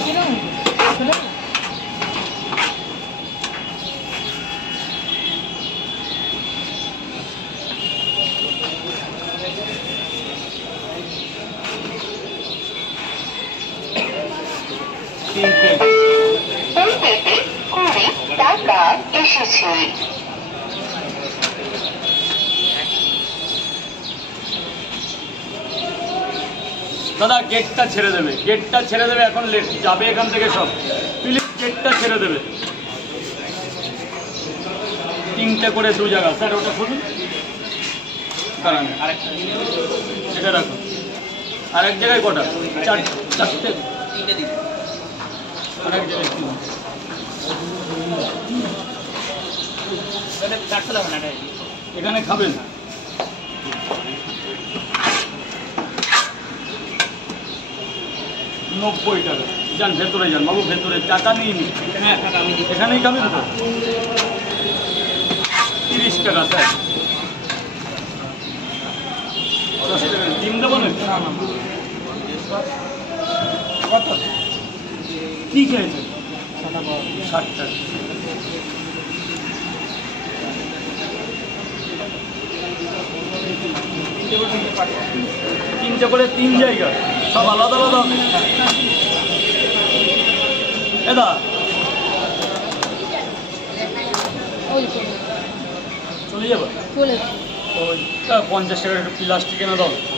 দাদা গেটটা ছেড়ে দেবে, গেটটা ছেড়ে দেবে, এখন লেট যাবে এখান থেকে সব। প্লিজ গেটটা ছেড়ে দেবে। 3টে করে 2 জায়গা। স্যার ওটা খুলুন, দাঁড়ান আরেকটা এটা রাখুন। আর এক জায়গায় কটা? 4টে 3টে দিন। আর এক জায়গায় এখানে খাবেন। $90 যান ভেতরে যান বাবু, ভেতরে টাকা নিয়ে নিন। এখানেই খাবেন তো? 30 টাকা স্যার। 10 টাকা ডিম দেবো না? কত কী খেয়েছেন? 60 টাকা। তিনটে করে 3 জায়গা, সব আলাদা আলাদা হবে। এদা চলে যাবো। 50 টাকার একটা প্লাস্টিক এনে দাও।